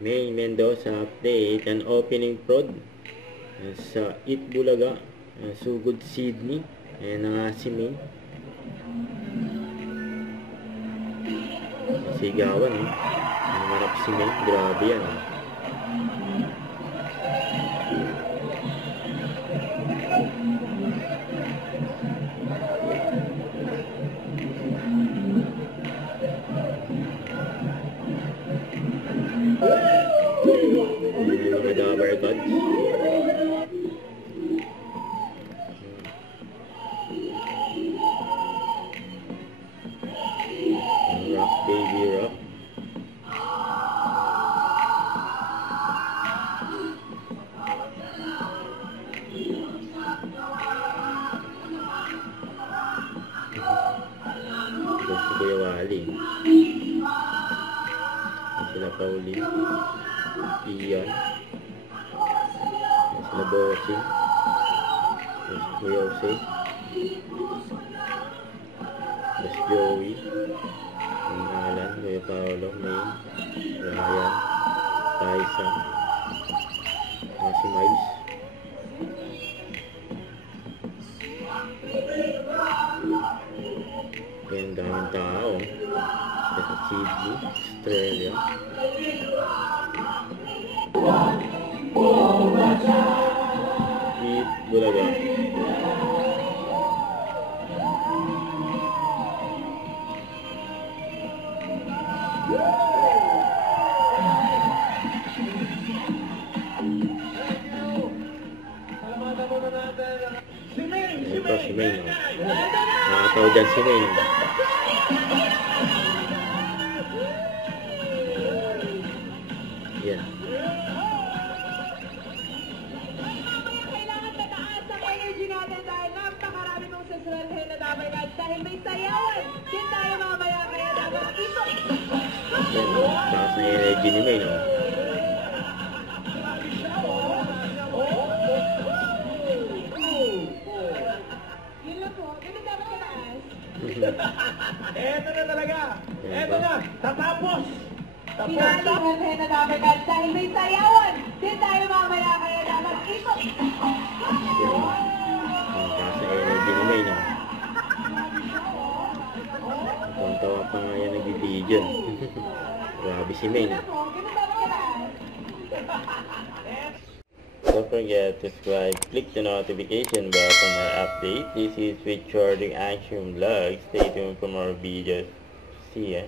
May Mendoza update ang opening prod sa Itbulaga, Sugod Sydney. Ayan na nga si May. Sigawan manap si May. Grabe yan mga Dabber Gods. Rock baby rock. Ito si Kuya Wally. Sila Pauline, Ian, sila Bossing, Kuya Jose, Boss Joey, Alan, Kuya Paolo, May, Ryan, Tyson, si Miles. Kaya ang daming tao. Sa Sydney, Australia. Itbulaga. Ito si May. Nakataw dyan si May. Yan. Kailangan tataas ang energy natin dahil napakarami mong sasweldohin na Dabber Gods dahil may sayawan. Yan tayo mamaya kaya dapat ito. Yan, taas na energy ni May, no? Yun lang po. Ganun dapat kataas. Eto na talaga. Eto na. Tatapos. Pinali mo na Dabber Gods dahil may sayawan. Yan tayo mamaya kaya dapat ito. Yan. Taas na energy ni May, no? Tawa pa nga yan nag-video. Grabe si May, no? Ganun dapat kataas. Don't forget to subscribe, click the notification bell for more updates. This is Richard Action Vlog. Stay tuned for more videos. See ya.